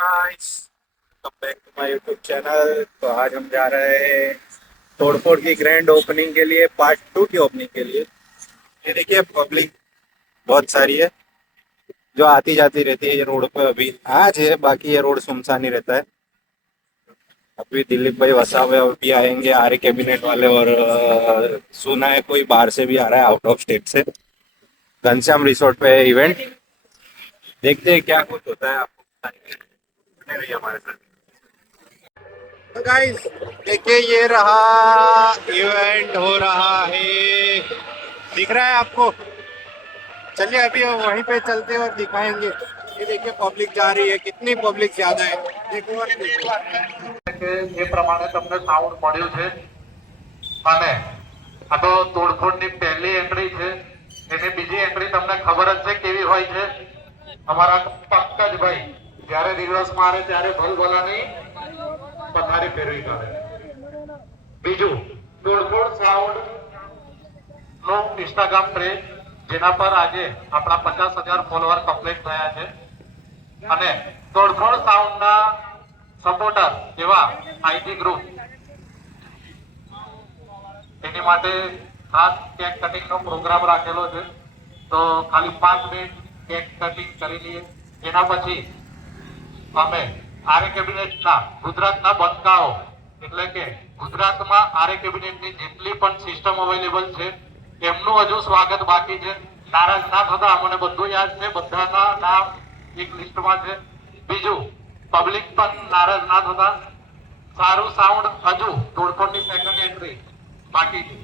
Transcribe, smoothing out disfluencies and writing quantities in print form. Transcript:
Guys, welcome back to my YouTube channel. तो आज हम जा रहे हैं तोड़फोड़ की ग्रैंड ओपनिंग के लिए, पार्ट 2 की ओपनिंग के लिए। ये देखिए, पब्लिक बहुत सारी है जो आती जाती रहती है। ये रोड पे अभी आज है, बाकी ये रोड सुनसान ही रहता है। अभी दिलीप भाई वसा हुए अभी आएंगे, आर्य कैबिनेट वाले। और सुना है कोई बाहर से भी आ रहा है, आउट ऑफ स्टेट से। घनश्याम रिसोर्ट पे है इवेंट। देखते हैं क्या कुछ होता है, आपको बताएंगे। बने रहिए हमारे साथ। तो गाइस, देखिए ये रहा, इवेंट हो रहा है। दिख रहा है आपको? चलिए अभी हम वहीं पे चलते हैं और दिखाएंगे। ये देखिए, पब्लिक जा रही है, कितनी पब्लिक ज्यादा है। देखो और देखो કે જે પ્રમાણે તમને સાઉન્ડ મળ્યું છે અને આ તો તોડફોડની પહેલી એન્ટ્રી છે એની બીજી એન્ટ્રી તમને ખબર જ છે કેવી હોય છે અમારા પંકજભાઈ જ્યારે દિવસ મારે ત્યારે ભલભલાની પથારી ફેરવી કરે બીજું તોડફોડ સાઉન્ડ નો ઇન્સ્ટાગ્રામ પેજ જેના પર આજે આપણા 50,000 ફોલોવર કમ્પ્લીટ થયા છે અને તોડફોડ સાઉન્ડના સપોર્ટર એવા આઈટી ગ્રુપ એની માટે ખાસ કેક કટિંગ નો પ્રોગ્રામ રાખેલો છે તો ખાલી 5 મિનિટ કેક કટિંગ કરી લઈએ એના પછી અમે આર્ય કેબિનેટના ગુજરાતના બંકાઓ એટલે કે ગુજરાતમાં આર્ય કેબિનેટની જેટલી પણ સિસ્ટમ અવેલેબલ છે એમનું હજુ સ્વાગત બાકી છે. નારાજ ના થતા, અમને બધું યાદ છે, બધાના નામ એક લિસ્ટમાં છે. બીજું, પબ્લિક પણ નારાજ ના થતા, સારું સાઉન્ડ હજુ તોડફોડની સેકન્ડ એન્ટ્રી બાકી છે.